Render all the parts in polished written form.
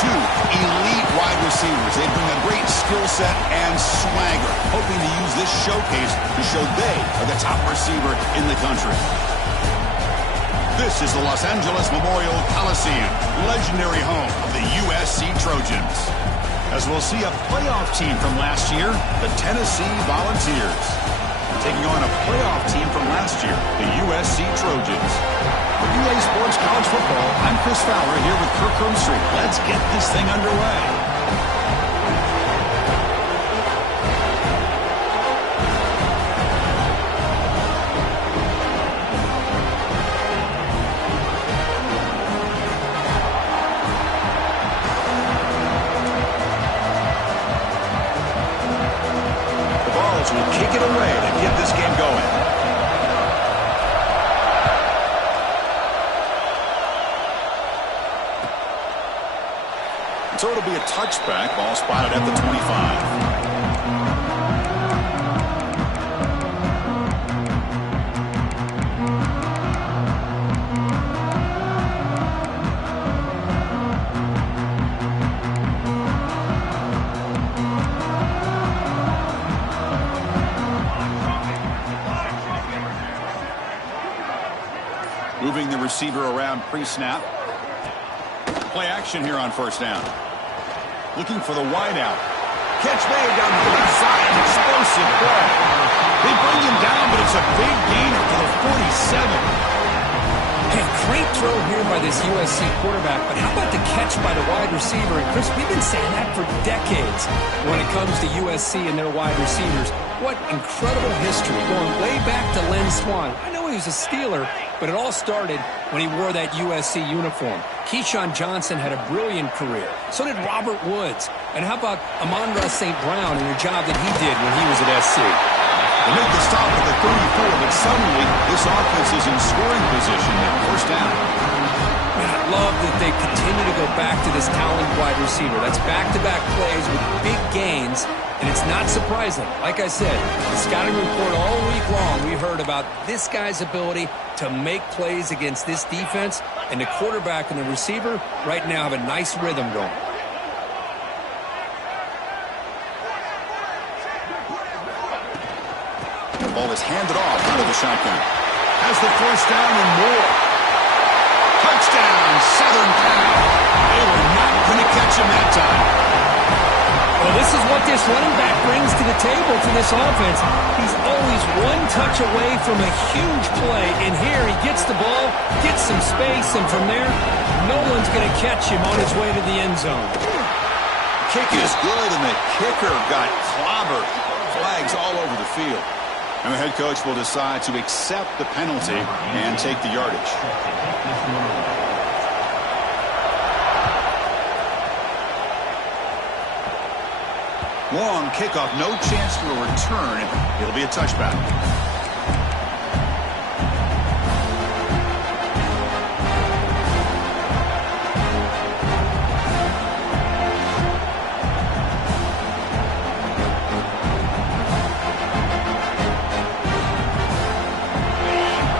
two elite wide receivers. They bring a great skill set and swagger, hoping to use this showcase to show they are the top receiver in the country. This is the Los Angeles Memorial Coliseum, legendary home of the USC Trojans. As we'll see a playoff team from last year, the Tennessee Volunteers, taking on a playoff team from last year, the USC Trojans. For EA Sports College Football, I'm Chris Fowler here with Kirk Herbstreit. Let's get this thing underway. Will kick it away to get this game going. So it'll be a touchback, ball spotted at the 25. Moving the receiver around pre-snap. Play action here on first down. Looking for the wideout. Catch made down the left side. Explosive play. They bring him down, but it's a big gainer to the 47. Hey, great throw here by this USC quarterback, but how about the catch by the wide receiver? And Chris, we've been saying that for decades when it comes to USC and their wide receivers. What incredible history, going way back to Len Swan. I know he was a Steeler, but it all started when he wore that USC uniform. Keyshawn Johnson had a brilliant career. So did Robert Woods. And how about Amon-Ra St. Brown and the job that he did when he was at SC? They make the stop at the 34, but suddenly this offense is in scoring position at first down. And I love that they continue to go back to this talented wide receiver. That's back-to-back plays with big gains, and it's not surprising. Like I said, the scouting report all week long, we heard about this guy's ability to make plays against this defense, and the quarterback and the receiver right now have a nice rhythm going. The ball is handed off out of the shotgun. Has the first down and more. Touchdown, Southern Cal. They were not going to catch him that time. Well, this is what this running back brings to the table to this offense. He's always one touch away from a huge play, and here he gets the ball, gets some space, and from there, no one's going to catch him on his way to the end zone. Kick is good, and the kicker got clobbered. Flags all over the field. And the head coach will decide to accept the penalty and take the yardage. Long kickoff, no chance for a return. It'll be a touchback.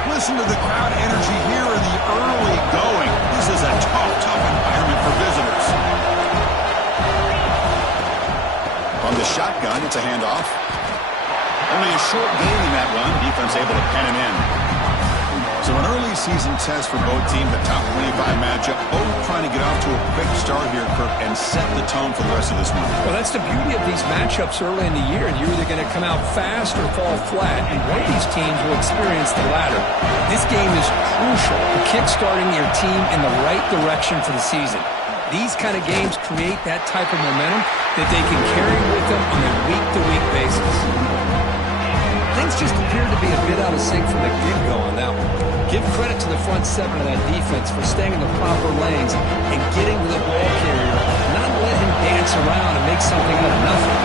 Listen to the crowd energy here in the early going. This is a tough environment for visitors. On the shotgun, it's a handoff. Only a short gain in that run. Defense able to pen him in. So an early season test for both teams, the top 25 matchup. Both trying to get off to a quick start here, Kirk, and set the tone for the rest of this one. Well, that's the beauty of these matchups early in the year. You're either going to come out fast or fall flat, and one of these teams will experience the latter. This game is crucial for kick-starting your team in the right direction for the season. These kind of games create that type of momentum that they can carry with them on a week-to-week basis. Things just appear to be a bit out of sync from the get-go on that one. Give credit to the front seven of that defense for staying in the proper lanes and getting to the ball carrier, not let him dance around and make something out of nothing.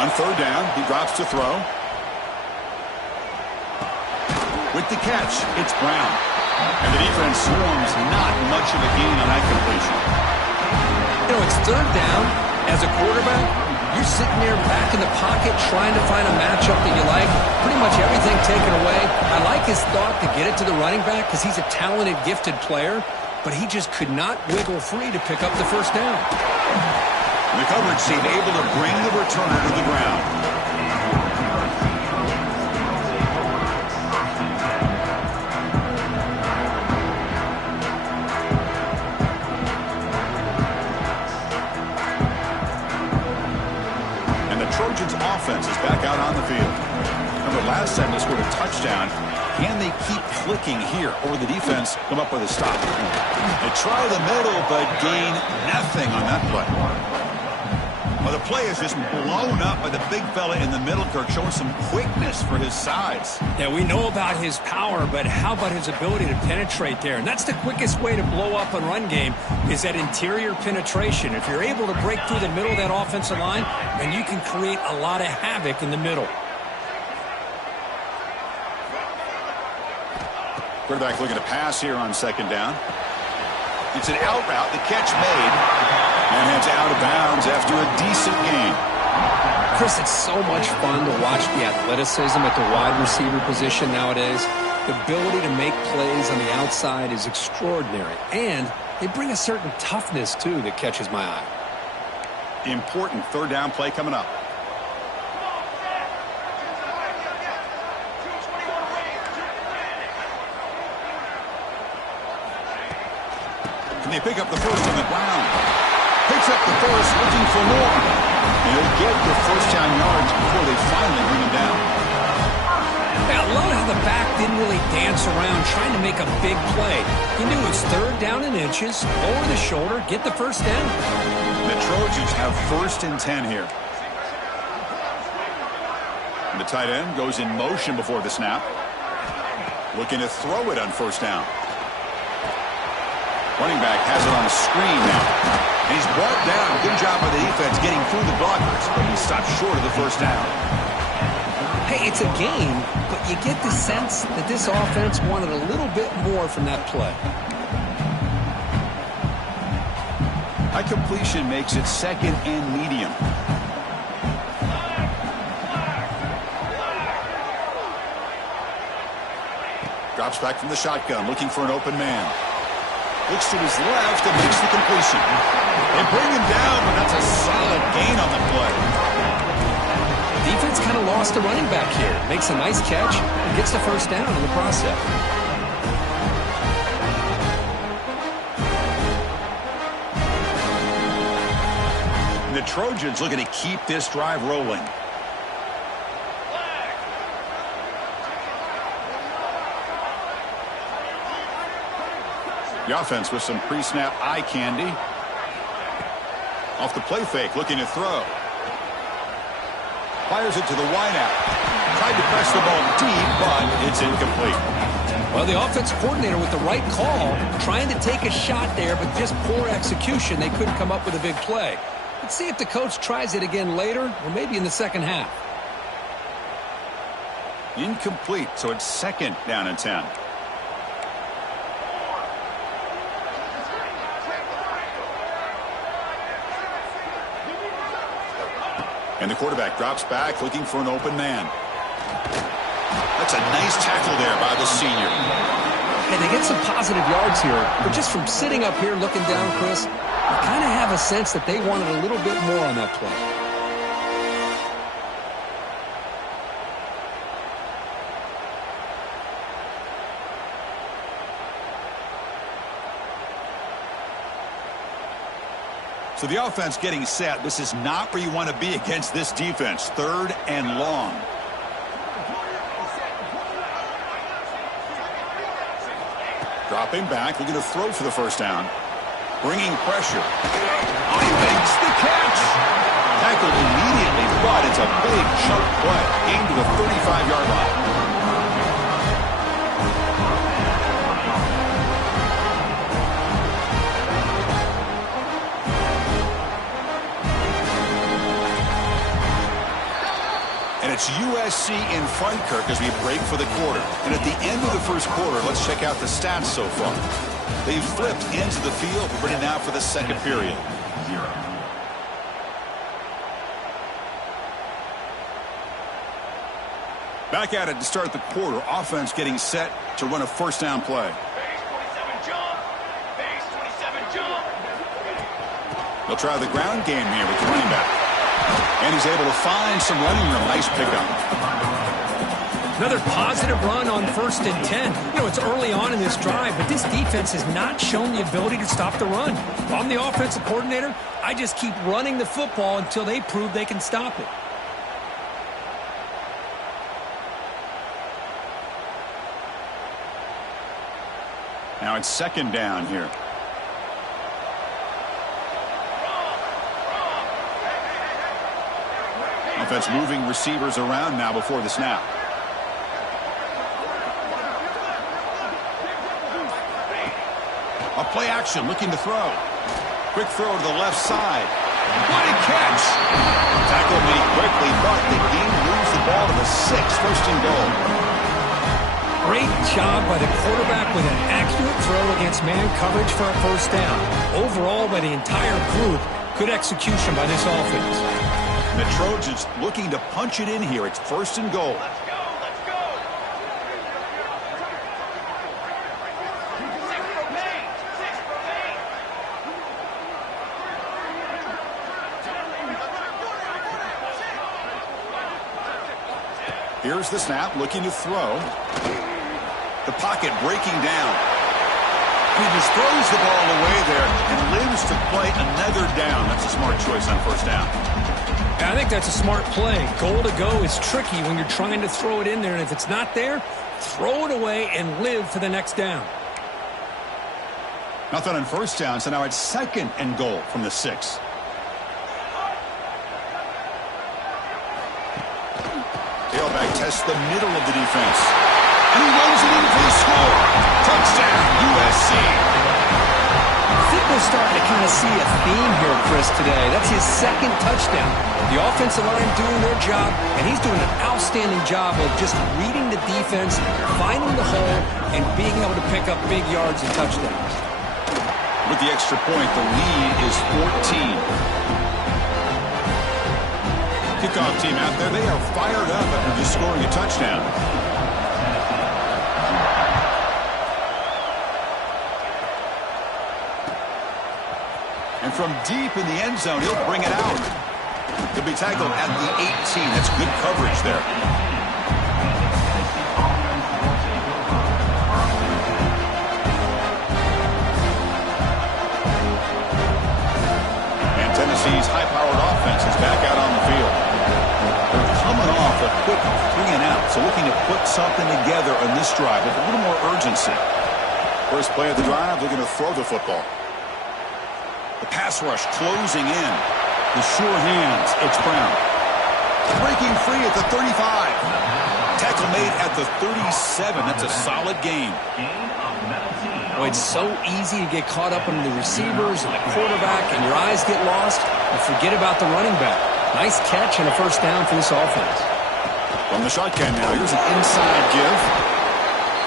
On third down, he drops to throw. With the catch, it's Brown. And the defense swarms, not much of a gain on that completion. You know, it's third down. As a quarterback, You're sitting there back in the pocket trying to find a matchup that you like. Pretty much everything taken away. I like his thought to get it to the running back because he's a talented, gifted player, but he just could not wiggle free to pick up the first down. The coverage team able to bring the returner to the ground. Trojans offense is back out on the field. Remember, last time they scored a touchdown. Can they keep clicking here, or the defense come up with a stop? They try the middle, but gain nothing on that play. Well, the play is just blown up by the big fella in the middle, Kirk, showing some quickness for his size. Yeah, we know about his power, but how about his ability to penetrate there? And that's the quickest way to blow up a run game is that interior penetration. If you're able to break through the middle of that offensive line, then you can create a lot of havoc in the middle. Quarterback looking to pass here on second down. It's an out route. The catch made. And heads out of bounds after a decent game. Chris, it's so much fun to watch the athleticism at the wide receiver position nowadays. The ability to make plays on the outside is extraordinary. And they bring a certain toughness, too, that catches my eye. Important third down play coming up. Can they pick up the first on the ground? Picks up the first, looking for more. And he'll get the first down yards before they finally bring him down. Yeah, I love how the back didn't really dance around trying to make a big play. He knew it's third down in inches, lower the shoulder, get the first down. The Trojans have 1st and 10 here. And the tight end goes in motion before the snap. Looking to throw it on first down. Running back has it on the screen now. And he's brought down. Good job by the defense getting through the blockers, but he stopped short of the first down. Hey, it's a game, but you get the sense that this offense wanted a little bit more from that play. High completion makes it 2nd and medium. Drops back from the shotgun, looking for an open man. Looks to his left and makes the completion. They bring him down, but that's a solid gain on the play. Defense kind of lost the running back here. Makes a nice catch and gets the first down in the process. And the Trojans looking to keep this drive rolling. The offense with some pre-snap eye candy. Off the play fake, looking to throw. Fires it to the wideout. Tried to press the ball deep, but it's incomplete. Well, the offense coordinator with the right call, trying to take a shot there, but just poor execution. They couldn't come up with a big play. Let's see if the coach tries it again later, or maybe in the second half. Incomplete, so it's 2nd down and 10. And the quarterback drops back, looking for an open man. That's a nice tackle there by the senior. Hey, they get some positive yards here, but just from sitting up here looking down, Chris, you kind of have a sense that they wanted a little bit more on that play. So the offense getting set. This is not where you want to be against this defense. 3rd and long. Dropping back, looking to throw for the first down. Bringing pressure. Oh, he makes the catch. Tackled immediately, but it's a big chunk play. Aimed to the 35-yard line. And it's USC in front, Kirk, as we break for the quarter. And at the end of the first quarter, let's check out the stats so far. They've flipped into the field. We're ready now for the second period. Back at it to start the quarter. Offense getting set to run a first down play. They'll try the ground game here with the running back. And he's able to find some running room. Nice pickup. Another positive run on 1st and 10. You know, it's early on in this drive, but this defense has not shown the ability to stop the run. If I'm the offensive coordinator, I just keep running the football until they prove they can stop it. Now it's 2nd down here. Offense moving receivers around now before the snap. A play action, looking to throw. Quick throw to the left side. What a catch! Tackle made quickly, but the game moves the ball to the 6, 1st and goal. Great job by the quarterback with an accurate throw against man coverage for a first down. Overall, by the entire group, good execution by this offense. And the Trojans looking to punch it in here. It's 1st and goal. Let's go, let's go. 6 remain, 6 remain. Here's the snap, looking to throw. The pocket breaking down. He just throws the ball away there and lives to play another down. That's a smart choice on 1st down. I think that's a smart play. Goal to go is tricky when you're trying to throw it in there, and if it's not there, throw it away and live for the next down. Nothing on 1st down, so now it's 2nd and goal from the 6. Tailback tests the middle of the defense. And he runs it in for the score. Touchdown, USC. I think we're starting to kind of see a theme here, Chris, today. That's his 2nd touchdown. The offensive line doing their job, and he's doing an outstanding job of just reading the defense, finding the hole, and being able to pick up big yards and touchdowns. With the extra point, the lead is 14. Kickoff team out there, they are fired up after just scoring a touchdown. And from deep in the end zone, he'll bring it out. He'll be tackled at the 18. That's good coverage there. And Tennessee's high-powered offense is back out on the field. They're coming off a quick 3 and out, so looking to put something together on this drive with a little more urgency. First play of the drive, looking to throw the football. The pass rush closing in. The sure hands. It's Brown. Breaking free at the 35. Tackle made at the 37. That's a solid game. Well, it's so easy to get caught up in the receivers and the quarterback, and your eyes get lost, and forget about the running back. Nice catch and a first down for this offense. From the shotgun now, here's an inside give.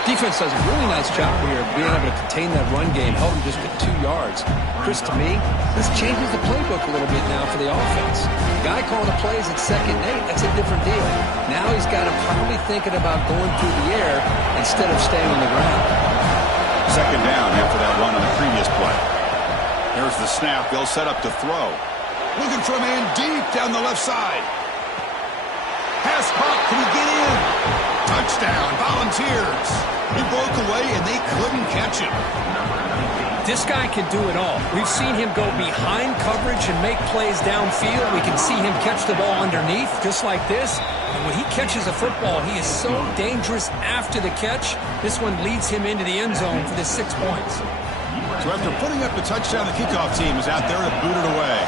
Defense does a really nice job here of being able to contain that run game, held him just at 2 yards. Chris, to me, this changes the playbook a little bit now for the offense. The guy calling the plays at 2nd and 8, that's a different deal. Now he's got him probably thinking about going through the air instead of staying on the ground. 2nd down after that run on the previous play. Here's the snap. They'll set up to throw. Looking for a man deep down the left side. Pass caught. Can he get in? Touchdown, Volunteers. He broke away, and they couldn't catch him. This guy can do it all. We've seen him go behind coverage and make plays downfield. We can see him catch the ball underneath, just like this. And when he catches a football, he is so dangerous after the catch. This one leads him into the end zone for the 6 points. So after putting up the touchdown, the kickoff team is out there to boot it away.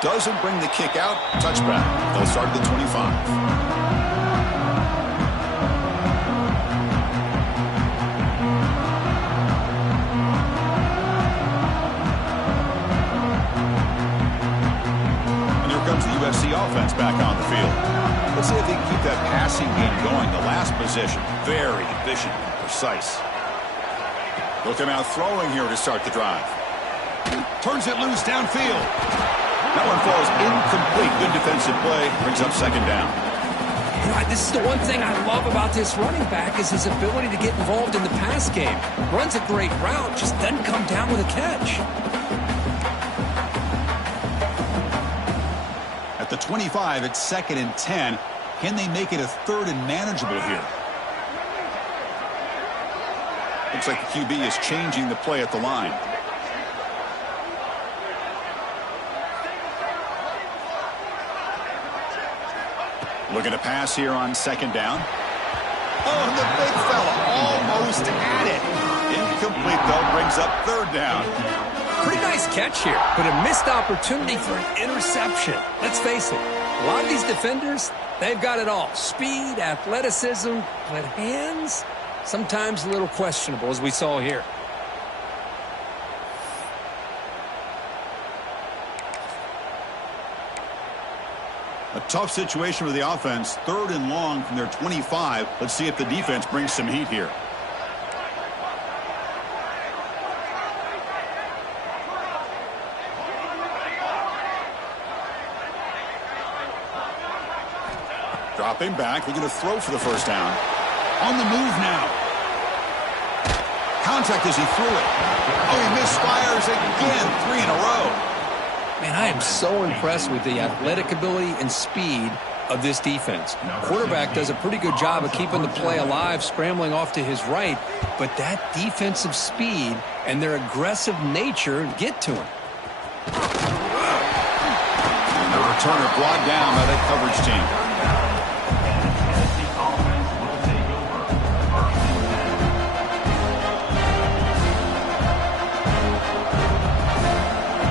Doesn't bring the kick out. Touchback. They'll start at the 25. And here comes the USC offense back on the field. Let's see if they can keep that passing game going. The last possession, very efficient and precise. They'll come out throwing here to start the drive. Turns it loose downfield. That one falls incomplete. Good defensive play. Brings up second down. This is the one thing I love about this running back is his ability to get involved in the pass game. Runs a great route, just doesn't come down with a catch. At the 25, it's 2nd and 10. Can they make it a 3rd and manageable here? Looks like the QB is changing the play at the line. Looking to pass here on 2nd down. Oh, and the big fella almost at it. Incomplete, though, brings up 3rd down. Pretty nice catch here, but a missed opportunity for an interception. Let's face it, a lot of these defenders, they've got it all. Speed, athleticism, but hands, sometimes a little questionable, as we saw here. A tough situation for the offense. 3rd and long from their 25. Let's see if the defense brings some heat here. Dropping back. They're going to throw for the 1st down. On the move now. Contact as he threw it. Oh, he misfires again. 3 in a row. Man, I am so impressed with the athletic ability and speed of this defense. Quarterback does a pretty good job of keeping the play alive, scrambling off to his right, but that defensive speed and their aggressive nature get to him. And the returner brought down by that coverage team.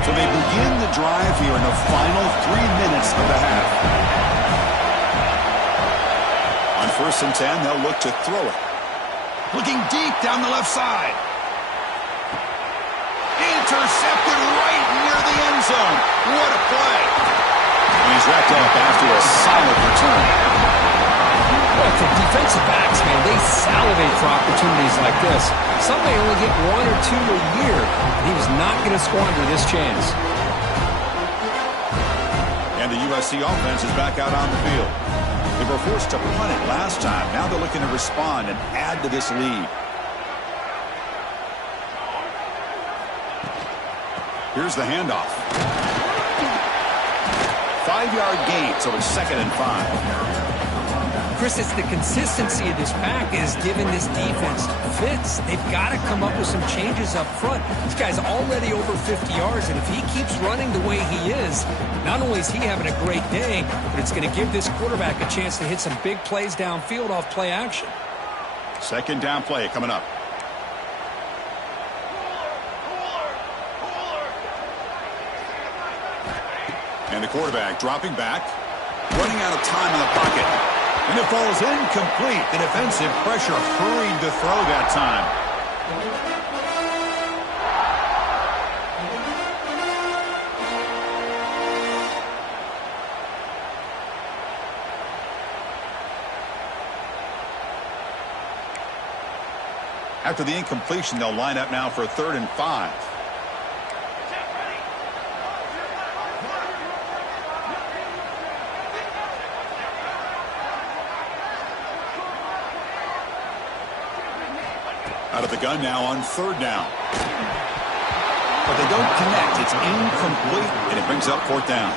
So they begin the drive here in the final 3 minutes of the half. On 1st and 10, they'll look to throw it. Looking deep down the left side. Intercepted right near the end zone. What a play. And he's wrapped up after a solid return. Well, for defensive backs, man, they salivate for opportunities like this. Some may only get 1 or 2 a year. He was not going to squander this chance. And the USC offense is back out on the field. They were forced to punt it last time. Now they're looking to respond and add to this lead. Here's the handoff. 5-yard gain, so it's 2nd and 5. Chris, it's the consistency of this pack is giving this defense fits. They've got to come up with some changes up front. This guy's already over 50 yards, and if he keeps running the way he is, not only is he having a great day, but it's going to give this quarterback a chance to hit some big plays downfield off play action. 2nd down play coming up. And the quarterback dropping back, running out of time in the pocket. And it falls incomplete. The defensive pressure hurried to throw that time. After the incompletion, they'll line up now for a 3rd and 5. Out of the gun now on 3rd down. But they don't connect. It's incomplete, and it brings up 4th down.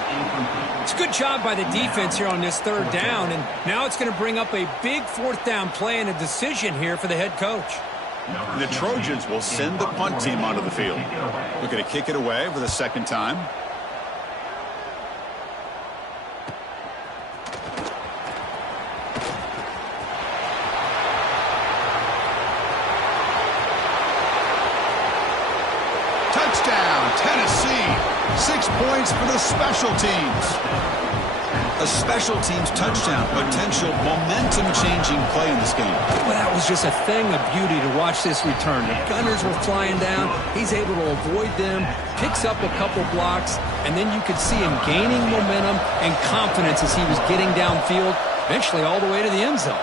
It's a good job by the defense here on this 3rd down, and now it's going to bring up a big 4th down play and a decision here for the head coach. The Trojans will send the punt team onto the field. Looking to kick it away for the 2nd time. Touchdown, Tennessee. 6 points for the special teams. A special teams touchdown, potential momentum-changing play in this game. Well, that was just a thing of beauty to watch this return. The gunners were flying down. He's able to avoid them, picks up a couple blocks, and then you could see him gaining momentum and confidence as he was getting downfield, eventually all the way to the end zone.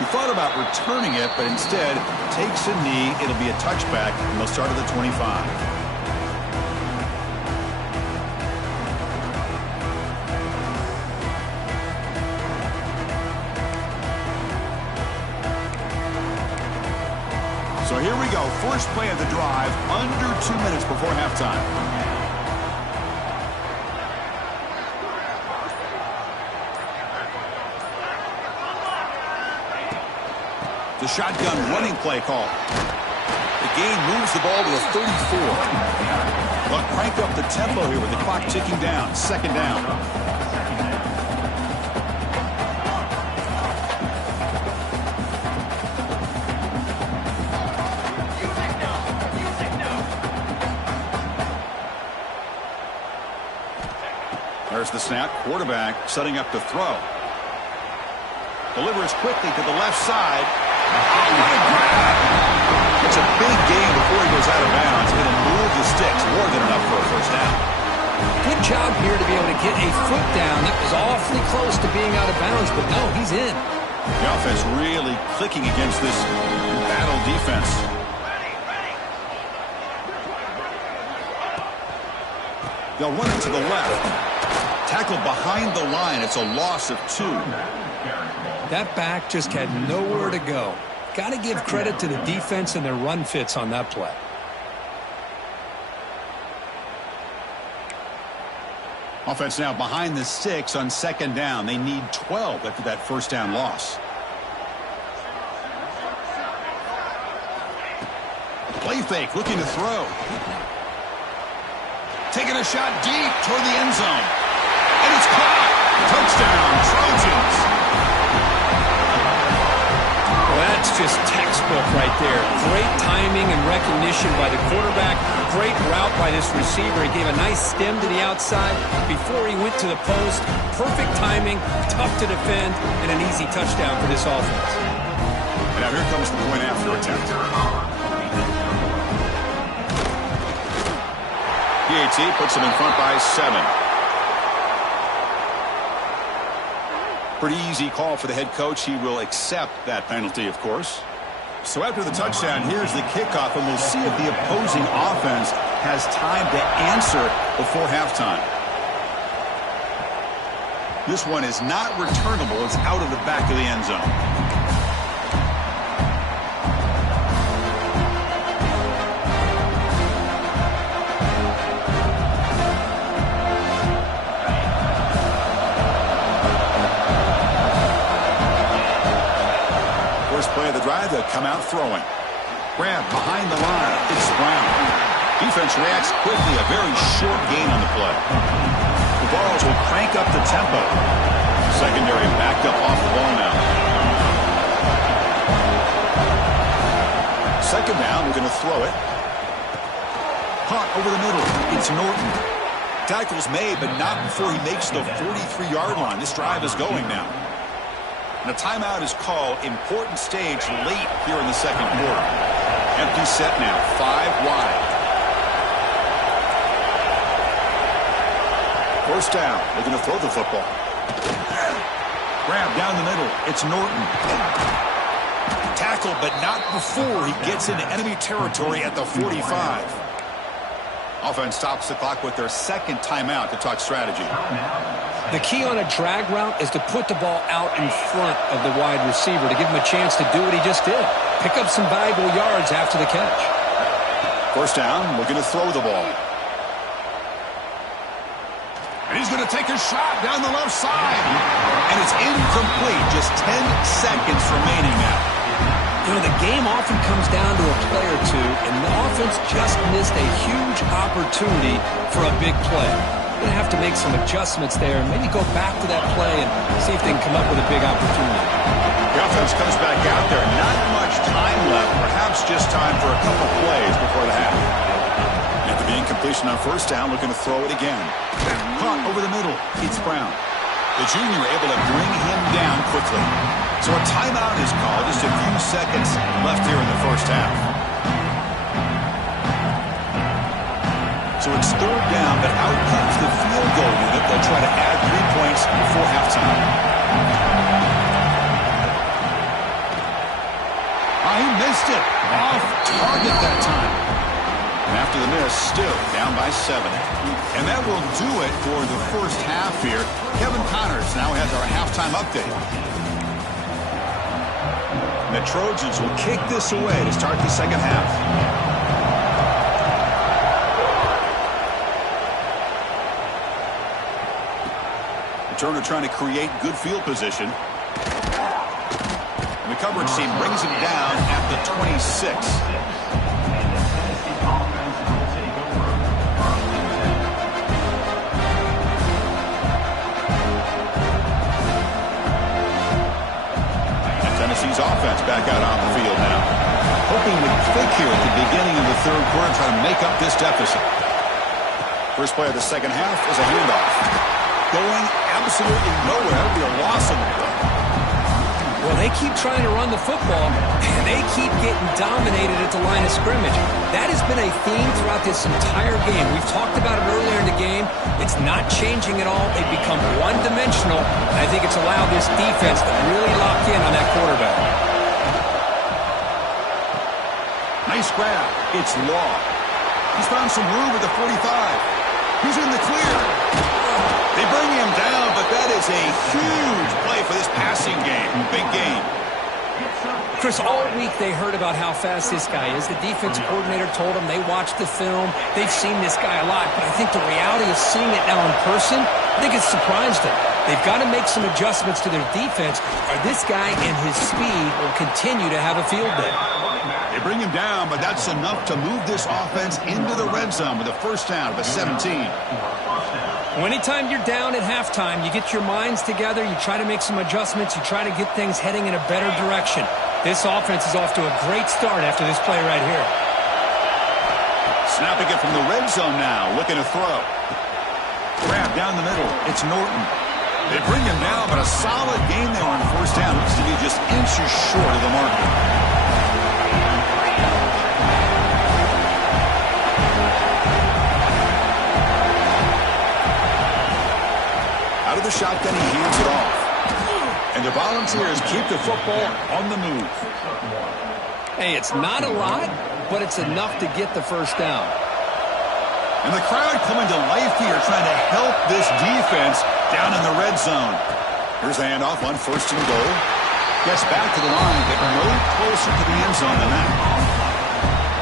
He thought about returning it, but instead takes a knee. It'll be a touchback, and they'll start at the 25. So here we go. First play of the drive, under 2 minutes before halftime. The shotgun running play call. The gain moves the ball to the 34. But crank up the tempo here with the clock ticking down. Second down. There's the snap. Quarterback setting up to throw. Delivers quickly to the left side. Oh, what a grab! It's a big gain before he goes out of bounds. It'll move the sticks. More than enough for a first down. Good job here to be able to get a foot down. That was awfully close to being out of bounds, but no, he's in. The offense really clicking against this battle defense. They'll run it to the left. Tackled behind the line. It's a loss of 2. That back just had nowhere to go. Got to give credit to the defense and their run fits on that play. Offense now behind the 6 on second down. They need 12 after that first down loss. Play fake, looking to throw. Taking a shot deep toward the end zone. And it's caught. Touchdown, Trojans. Well, that's just textbook right there. Great timing and recognition by the quarterback. Great route by this receiver. He gave a nice stem to the outside before he went to the post. Perfect timing, tough to defend, and an easy touchdown for this offense. And now here comes the point after attempt. PAT puts them in front by 7. Pretty easy call for the head coach. He will accept that penalty, of course. So after the touchdown, here's the kickoff, and we'll see if the opposing offense has time to answer before halftime. This one is not returnable. It's out of the back of the end zone. Play of the drive, they'll come out throwing. Grab behind the line. It's Brown. Defense reacts quickly. A very short gain on the play. The Vols will crank up the tempo. Secondary backed up off the ball now. Second down, we're going to throw it. Punt over the middle. It's Norton. Tackle's made, but not before he makes the 43-yard line. This drive is going now. And a timeout is called. Important stage late here in the second quarter. Empty set now. 5 wide. First down. They're going to throw the football. Grab down the middle. It's Norton. Tackle, but not before he gets into enemy territory at the 45. Offense stops the clock with their second timeout to talk strategy. The key on a drag route is to put the ball out in front of the wide receiver to give him a chance to do what he just did. Pick up some valuable yards after the catch. First down, we're going to throw the ball. And he's going to take a shot down the left side. And it's incomplete. Just 10 seconds remaining now. You know, the game often comes down to a play or two, and the offense just missed a huge opportunity for a big play. They're going to have to make some adjustments there and maybe go back to that play and see if they can come up with a big opportunity. The offense comes back out there. Not much time left. Perhaps just time for a couple plays before the half. After the incompletion on first down, looking to throw it again. Caught over the middle. It's Brown. The junior able to bring him down quickly. So a timeout is called. Just a few seconds left here in the first half. So it's third down, but out comes the field goal unit. They'll try to add 3 points before halftime. missed it. Off target that time. And after the miss, still down by 7. And that will do it for the first half here. Kevin Connors now has our halftime update. And the Trojans will kick this away to start the second half. Turner trying to create good field position. And the coverage team brings him down at the 26. And Tennessee's offense back out on the field now. Hoping to click here at the beginning of the third quarter, trying to make up this deficit. First play of the second half is a handoff. Going absolutely nowhere. Be a loss on the play. Well, they keep trying to run the football, and they keep getting dominated at the line of scrimmage. That has been a theme throughout this entire game. We've talked about it earlier in the game. It's not changing at all. They've become one-dimensional, and I think it's allowed this defense to really lock in on that quarterback. Nice grab. It's Law. He's found some room at the 45. He's in the clear. They bring him down, but that is a huge play for this passing game. Big game. Chris, all week they heard about how fast this guy is. The defense coordinator told them they watched the film. They've seen this guy a lot, but I think the reality of seeing it now in person, I think it's surprised them. They've got to make some adjustments to their defense, or this guy and his speed will continue to have a field day. They bring him down, but that's enough to move this offense into the red zone with a first down of the 17. Well, anytime you're down at halftime, you get your minds together, you try to make some adjustments, you try to get things heading in a better direction. This offense is off to a great start after this play right here. Snapping it from the red zone now, looking to throw. Grab down the middle, it's Norton. They bring him down, but a solid game there on first down. Looks to be just inches short of the marker. Out of the shotgun, he hands it off. And the Volunteers keep the football on the move. Hey, it's not a lot, but it's enough to get the first down. And the crowd coming to life here, trying to help this defense down in the red zone. Here's the handoff on first and goal. Gets back to the line, but no closer to the end zone than that.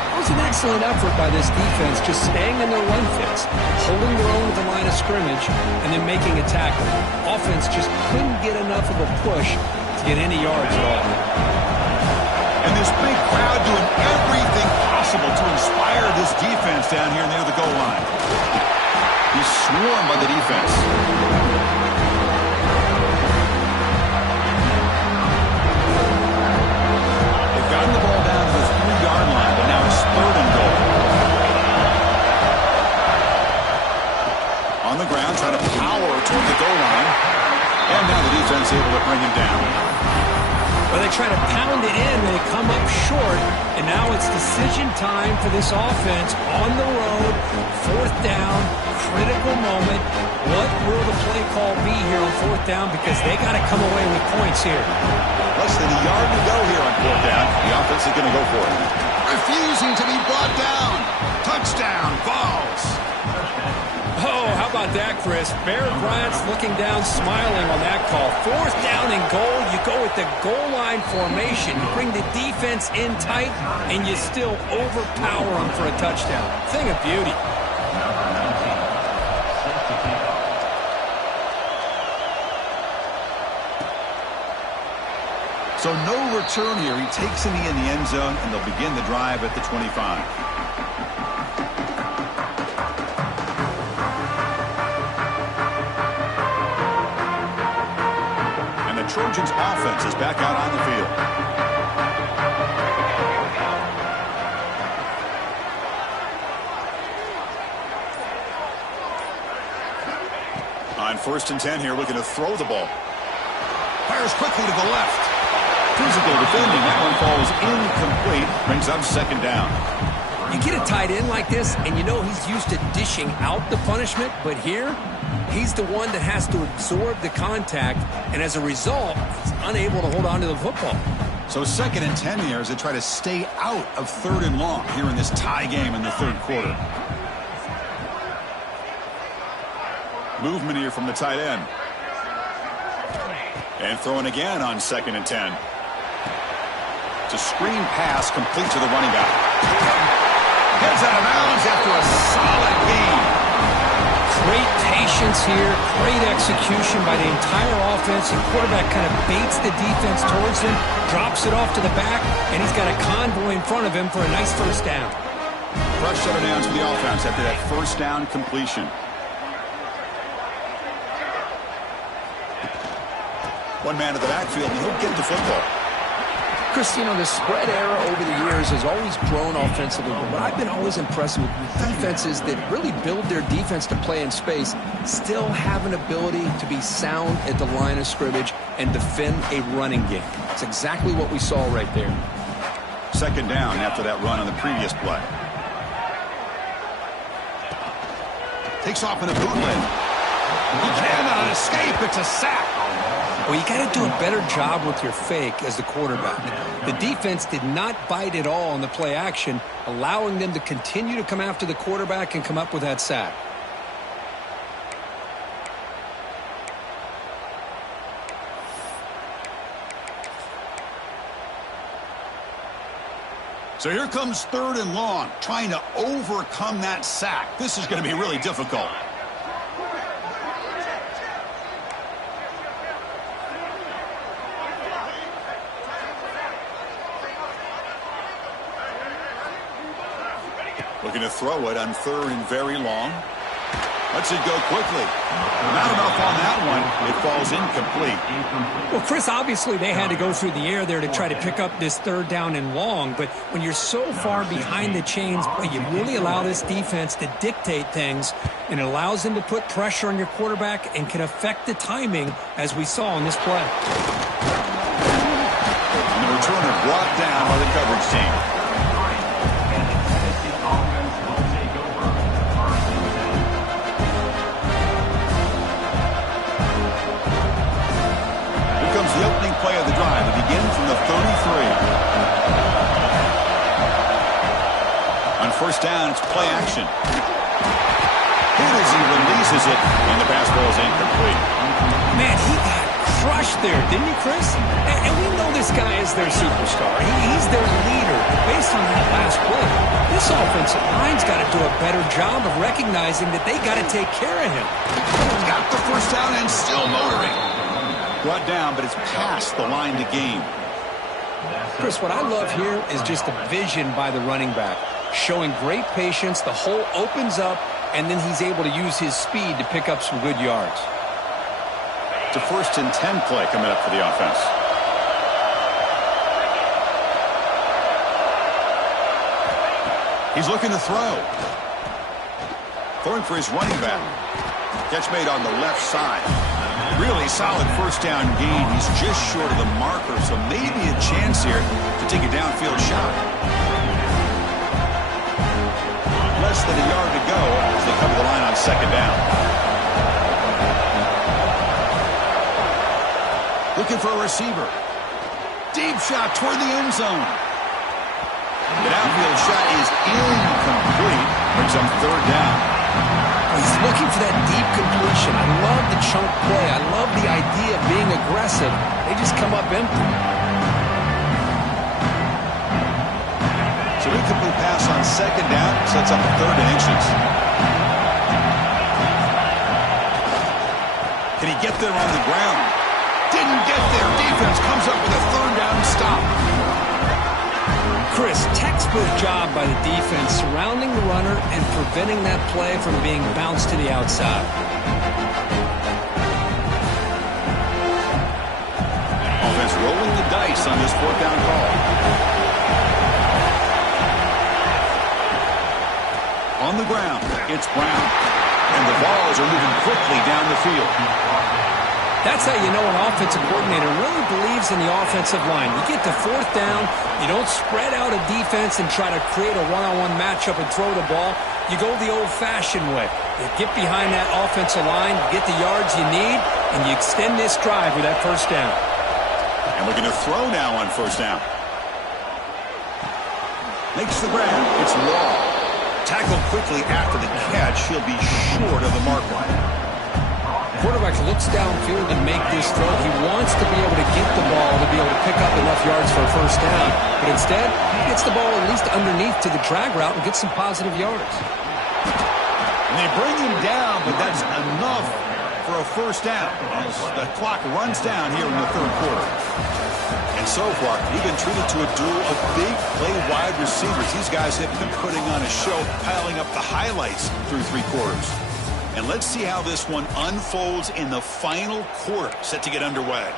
It was an excellent effort by this defense, just staying in their run fits, holding their own at the line of scrimmage, and then making a tackle. Offense just couldn't get enough of a push to get any yards at all. And this big crowd doing everything possible to inspire this defense down here near the goal line. He's swarmed by the defense. They've gotten the ball down to the 3-yard line, but now it's third and goal. On the ground, trying to power toward the goal line. And now the defense able to bring him down. Well, they try to pound it in, and they come up short, and now it's decision time for this offense on the road, fourth down, critical moment. What will the play call be here on fourth down? Because they got to come away with points here. Less than a yard to go here on fourth down. The offense is going to go for it. Refusing to be brought down. Touchdown, Vols. Oh, how about that, Chris? Barrett Bryant's looking down, smiling on that call. Fourth down and goal. You go with the goal line formation. You bring the defense in tight, and you still overpower them for a touchdown. Thing of beauty. So no return here. He takes a knee in the end zone, and they'll begin the drive at the 25. Trojans offense is back out on the field. On first and 10 here, looking to throw the ball. Fires quickly to the left. Physical defending. That one falls incomplete. Brings up second down. You get a tight end like this, and you know he's used to dishing out the punishment, but here, he's the one that has to absorb the contact, and as a result, he's unable to hold on to the football. So 2nd and 10 here as they try to stay out of 3rd and long here in this tie game in the 3rd quarter. Movement here from the tight end. And throwing again on 2nd and 10. It's a screen pass complete to the running back. Heads out of bounds after a solid gain. Great patience here, great execution by the entire offense. The quarterback kind of baits the defense towards him, drops it off to the back, and he's got a convoy in front of him for a nice first down. Fresh set of downs for the offense after that first down completion. One man to the backfield, and he'll get the football. Chris, you know, the spread era over the years has always grown offensively, but what I've been always impressed with defenses that really build their defense to play in space still have an ability to be sound at the line of scrimmage and defend a running game. It's exactly what we saw right there. 2nd down after that run on the previous play. Takes off in a bootleg. He cannot escape. It's a sack. Well, you got to do a better job with your fake as the quarterback. The defense did not bite at all on the play action, allowing them to continue to come after the quarterback and come up with that sack. So here comes 3rd and long, trying to overcome that sack. This is going to be really difficult. Looking to throw it on 3rd and very long. Lets it go quickly. Not enough on that one. It falls incomplete. Well, Chris, obviously they had to go through the air there to try to pick up this 3rd down and long, but when you're so far behind the chains, you really allow this defense to dictate things, and it allows them to put pressure on your quarterback and can affect the timing, as we saw in this play. And the returner brought down by the coverage team. The opening play of the drive to begin from the 33. On 1st down, it's play action. Hit as he releases it, and the pass ball is incomplete. Man, he got crushed there, didn't he, Chris? And we know this guy is their superstar. He's their leader. Based on that last play, this offensive line's got to do a better job of recognizing that they got to take care of him. Got the first down and still motoring. Brought down, but it's past the line to gain. Chris, what I love here is just the vision by the running back. Showing great patience, the hole opens up, and then he's able to use his speed to pick up some good yards. It's a 1st and 10 play coming up for the offense. He's looking to throw. Throwing for his running back. Catch made on the left side. Really solid first down gain. He's just short of the marker, so maybe a chance here to take a downfield shot. Less than a yard to go as they cover the line on 2nd down. Looking for a receiver. Deep shot toward the end zone. The downfield shot is incomplete. Brings up 3rd down. He's looking for that deep completion. I love the chunk play. I love the idea of being aggressive. They just come up empty. So incomplete pass on 2nd down. Sets up a 3rd and inches. Can he get there on the ground? Didn't get there. Defense comes up with a 3rd down stop. Chris, textbook job by the defense surrounding the runner and preventing that play from being bounced to the outside. Offense rolling the dice on this 4th down call. On the ground, it's Brown. And the balls are moving quickly down the field. That's how you know an offensive coordinator really believes in the offensive line. You get to 4th down, you don't spread out a defense and try to create a one-on-one matchup and throw the ball. You go the old-fashioned way. You get behind that offensive line, you get the yards you need, and you extend this drive with that 1st down. And looking to throw now on first down. Makes the grab. It's Law. Tackled quickly after the catch. He'll be short of the mark line. Quarterback looks downfield and make this throw. He wants to be able to get the ball to be able to pick up enough yards for a first down. But instead, he gets the ball at least underneath to the drag route and gets some positive yards. And they bring him down, but that's enough for a first down as the clock runs down here in the third quarter. And so far, we've been treated to a duel of big play wide receivers. These guys have been putting on a show, piling up the highlights through three quarters. And let's see how this one unfolds in the final quarter, set to get underway.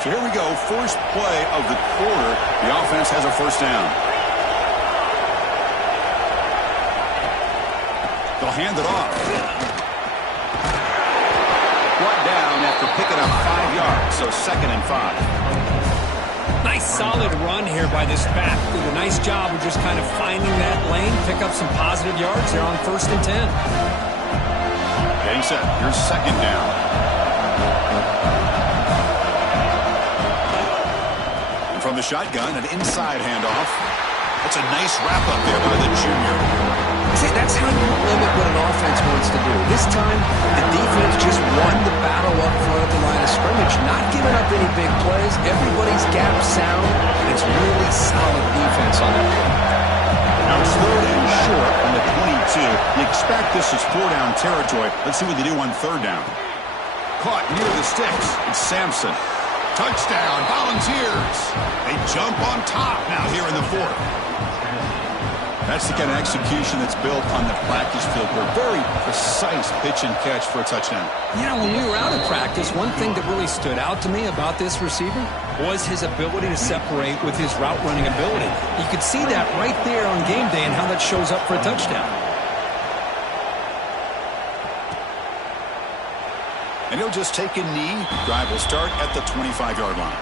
So here we go, first play of the quarter. The offense has a first down. They'll hand it off. Brought down after picking up 5 yards, so 2nd and 5. Nice solid run here by this back. Did a nice job of just kind of finding that lane, pick up some positive yards there on 1st and 10. Getting set. Here's 2nd down. And from the shotgun, an inside handoff. That's a nice wrap up there by the junior. See, that's how you limit what an offense wants to do. This time, the defense just won the battle up front of the line of scrimmage, not giving up any big plays. Everybody's gap sound. It's really solid defense on that play. Now it's 3rd and short on the 22. You expect this is 4-down territory. Let's see what they do on 3rd down. Caught near the sticks. It's Sampson. Touchdown, Volunteers. They jump on top now here in the 4th. That's the kind of execution that's built on the practice field. A very precise pitch and catch for a touchdown. You know, when we were out of practice, one thing that really stood out to me about this receiver was his ability to separate with his route running ability. You could see that right there on game day and how that shows up for a touchdown. And he'll just take a knee. Drive will start at the 25-yard line.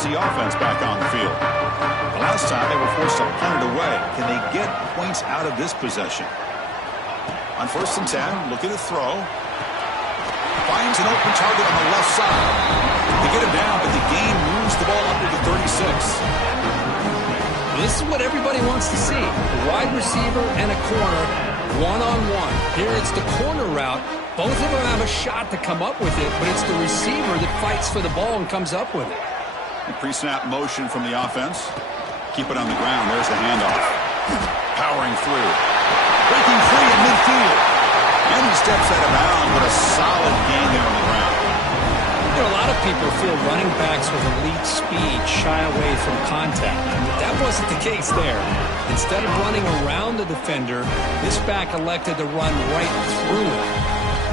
The offense back on the field. The last time they were forced to punt it away. Can they get points out of this possession? On 1st and 10, looking to throw. Finds an open target on the left side. They get him down, but the game moves the ball up to the 36. This is what everybody wants to see. A wide receiver and a corner, one-on-one. Here it's the corner route. Both of them have a shot to come up with it, but it's the receiver that fights for the ball and comes up with it. Pre-snap motion from the offense. Keep it on the ground. There's the handoff. Powering through. Breaking free in midfield. And he steps out of bounds, but a solid gain there on the ground. You know, a lot of people feel running backs with elite speed shy away from contact. But that wasn't the case there. Instead of running around the defender, this back elected to run right through it.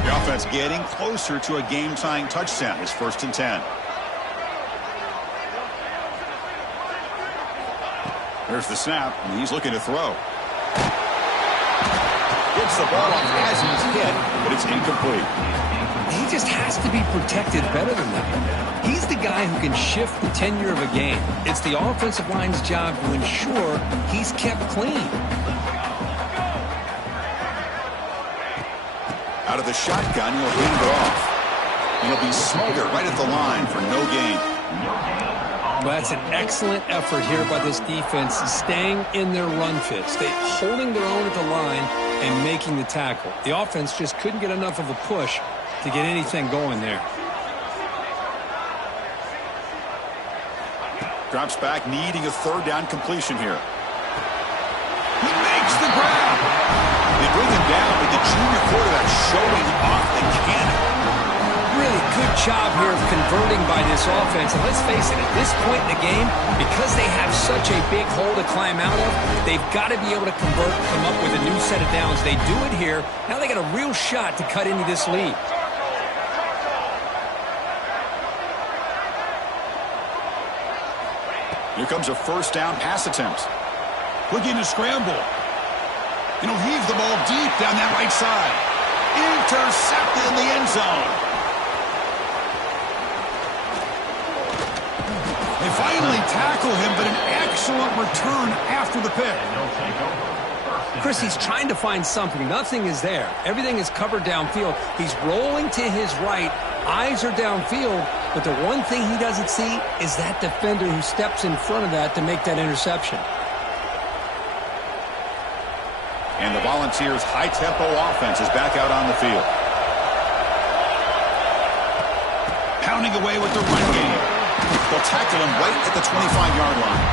The offense getting closer to a game-tying touchdown. It's 1st and 10. There's the snap, and he's looking to throw. Gets the ball off as he's hit, but it's incomplete. He just has to be protected better than that. He's the guy who can shift the tenure of a game. It's the offensive line's job to ensure he's kept clean. Out of the shotgun, he'll hand it off. And he'll be smothered right at the line for no gain. Well, that's an excellent effort here by this defense, staying in their run fit, holding their own at the line and making the tackle. The offense just couldn't get enough of a push to get anything going there. Drops back, needing a 3rd down completion here. He makes the grab. They bring him down, but the junior quarterback showing off the cannon. Really good job here of converting by this offense. And let's face it, at this point in the game, because they have such a big hole to climb out of, they've got to be able to convert, come up with a new set of downs. They do it here. Now they got a real shot to cut into this lead. Here comes a 1st down pass attempt. Looking to scramble. And he'll heave the ball deep down that right side. Intercepted in the end zone. They finally tackle him, but an excellent return after the pick. Chris, he's trying to find something. Nothing is there. Everything is covered downfield. He's rolling to his right. Eyes are downfield. But the one thing he doesn't see is that defender who steps in front of that to make that interception. And the Volunteers' high-tempo offense is back out on the field. Pounding away with the run game. They'll tackle him right at the 25-yard line.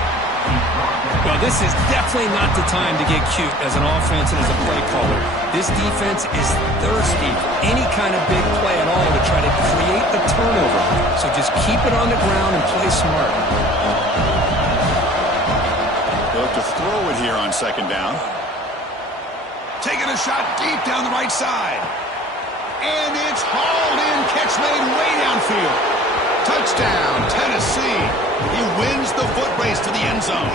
Well, this is definitely not the time to get cute as an offense and as a play caller. This defense is thirsty for any kind of big play at all to try to create a turnover. So just keep it on the ground and play smart. They'll have to throw it here on second down. Taking a shot deep down the right side. And it's hauled in. Catch made way downfield. Touchdown, Tennessee. He wins the foot race to the end zone.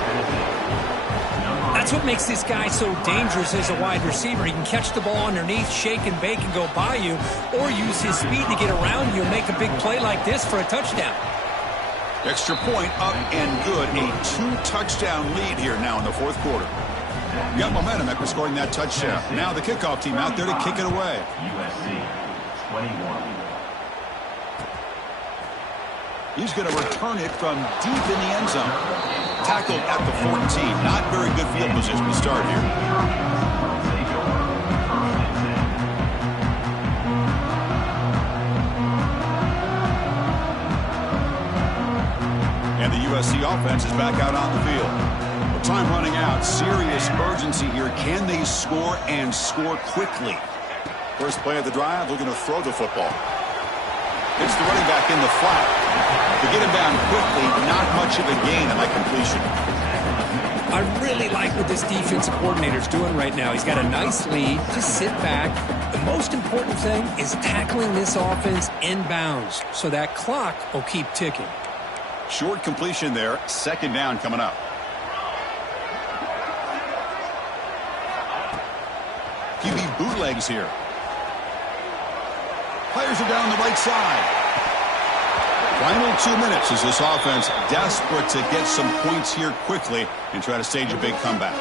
That's what makes this guy so dangerous as a wide receiver. He can catch the ball underneath, shake and bake and go by you, or use his speed to get around you and make a big play like this for a touchdown. Extra point up and good. A 2-touchdown lead here now in the fourth quarter. You got momentum after scoring that touchdown. Now the kickoff team out there to kick it away. USC 21. He's going to return it from deep in the end zone. Tackled at the 14. Not very good field position to start here. And the USC offense is back out on the field. With time running out, serious urgency here. Can they score and score quickly? First play of the drive, looking to throw the football. It's the running back in the flat. To get him down quickly, not much of a gain on that completion. I really like what this defensive coordinator's doing right now. He's got a nice lead. Just sit back. The most important thing is tackling this offense inbounds so that clock will keep ticking. Short completion there. Second down coming up. QB bootlegs here. Players are down the right side. Final 2 minutes as this offense desperate to get some points here quickly and try to stage a big comeback.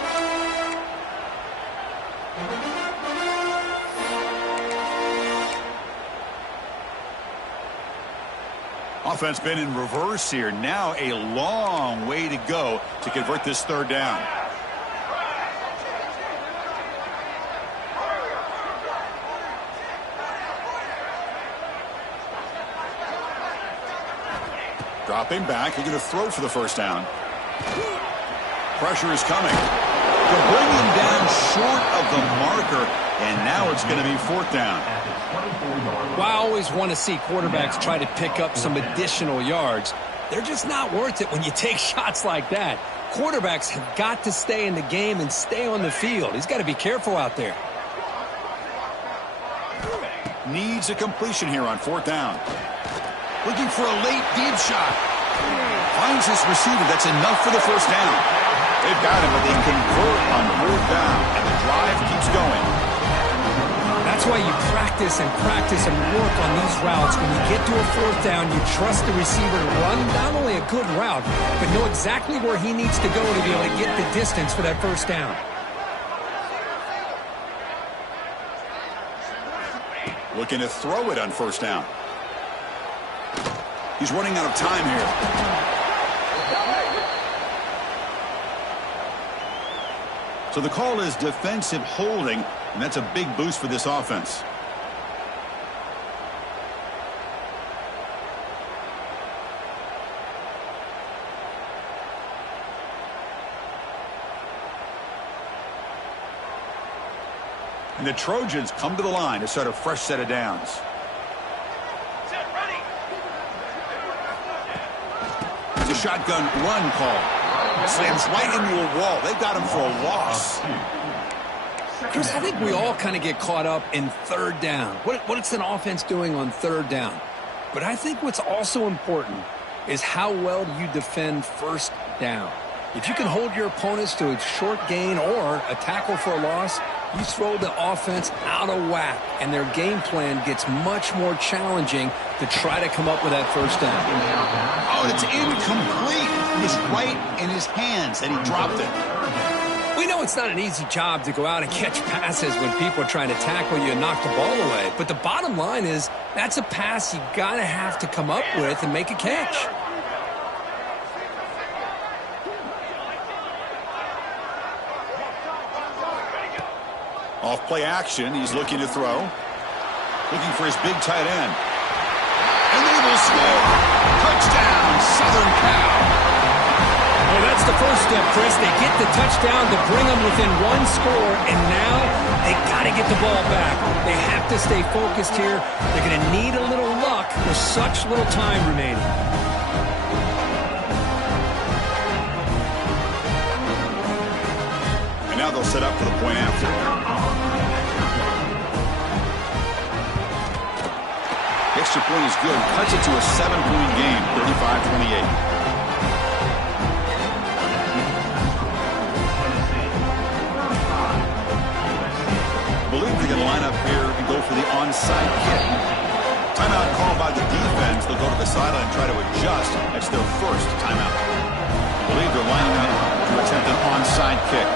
Offense been in reverse here. Now a long way to go to convert this third down. Dropping back, he's going to throw for the first down. Pressure is coming. To bring him down short of the marker, and now it's going to be fourth down. Well, I always want to see quarterbacks try to pick up some additional yards. They're just not worth it when you take shots like that. Quarterbacks have got to stay in the game and stay on the field. He's got to be careful out there. Needs a completion here on fourth down. Looking for a late deep shot. Finds his receiver. That's enough for the first down. They've got him, but they convert on fourth down, and the drive keeps going. That's why you practice and work on these routes. When you get to a fourth down, you trust the receiver to run not only a good route, but know exactly where he needs to go to be able to get the distance for that first down. Looking to throw it on first down. He's running out of time here. So the call is defensive holding, and that's a big boost for this offense. And the Trojans come to the line to start a fresh set of downs. It's a shotgun run call. Slams right into a wall. They got him for a loss. Chris, I think we all kind of get caught up in third down. What's an offense doing on third down? But I think what's also important is how well do you defend first down. If you can hold your opponents to a short gain or a tackle for a loss, you throw the offense out of whack, and their game plan gets much more challenging to try to come up with that first down. Oh, it's incomplete. was right in his hands, and he dropped it. We know it's not an easy job to go out and catch passes when people are trying to tackle you and knock the ball away. But the bottom line is that's a pass you got to have to come up with and make a catch. Off play action, he's looking to throw. Looking for his big tight end. And they will score. Touchdown, Southern Cal. Well, that's the first step, Chris. They get the touchdown to bring them within one score, and now they got to get the ball back. They have to stay focused here. They're going to need a little luck with such little time remaining. And now they'll set up for the point after. Extra point is good. Cuts it to a 7-point game, 35-28. Believe they're going to line up here and go for the onside kick. Timeout called by the defense. They'll go to the sideline and try to adjust. That's their first timeout. Believe they're lining up to attempt an onside kick.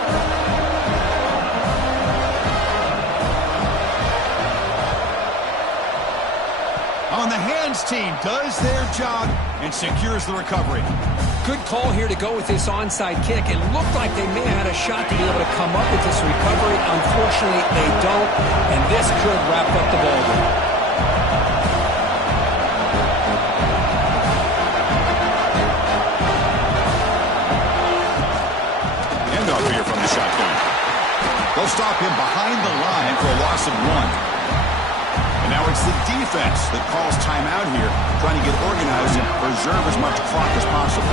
On the hands team does their job and secures the recovery. Good call here to go with this onside kick. It looked like they may have had a shot to be able to come up with this recovery. Unfortunately, they don't, and this could wrap up the ball game. Handoff here from the shotgun. They'll stop him behind the line for a loss of 1. Now it's the defense that calls timeout here, trying to get organized and preserve as much clock as possible.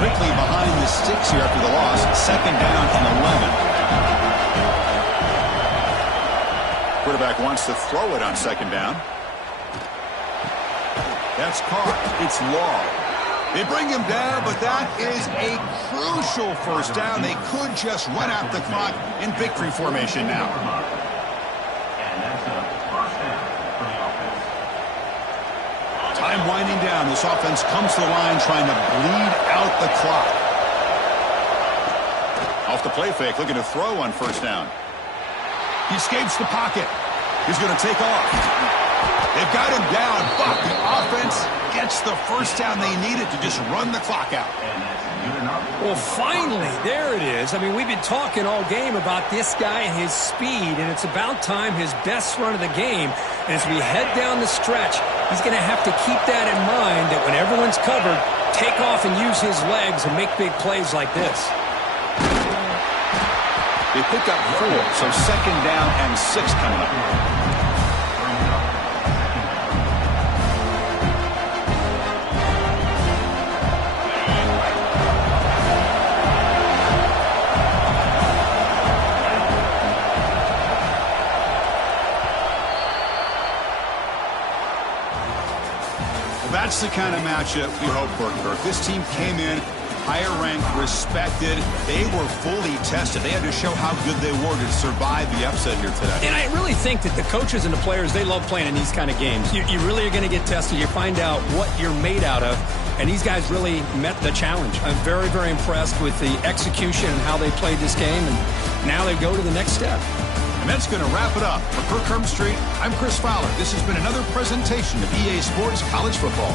Quickly behind the sticks here after the loss, 2nd down and 11. Quarterback wants to throw it on 2nd down. That's caught. It's Law. They bring him down, but that is a crucial first down. They could just run out the clock in victory formation now. Time winding down. This offense comes to the line trying to bleed out the clock. Off the play fake, looking to throw on 1st down. He escapes the pocket. He's going to take off. They've got him down, but the offense gets the first down they needed to just run the clock out. Well, finally, there it is. I mean, we've been talking all game about this guy and his speed, and it's about time his best run of the game. And as we head down the stretch, he's going to have to keep that in mind, that when everyone's covered, take off and use his legs and make big plays like this. They pick up 4, so 2nd down and 6 coming up. That's the kind of matchup we hope for, Kirk. This team came in higher ranked, respected. They were fully tested. They had to show how good they were to survive the upset here today. And I really think that the coaches and the players, they love playing in these kind of games. You really are going to get tested. You find out what you're made out of. And these guys really met the challenge. I'm very, very impressed with the execution and how they played this game. And now they go to the next step. And that's going to wrap it up. For Kirk Street, I'm Chris Fowler. This has been another presentation of EA Sports College Football.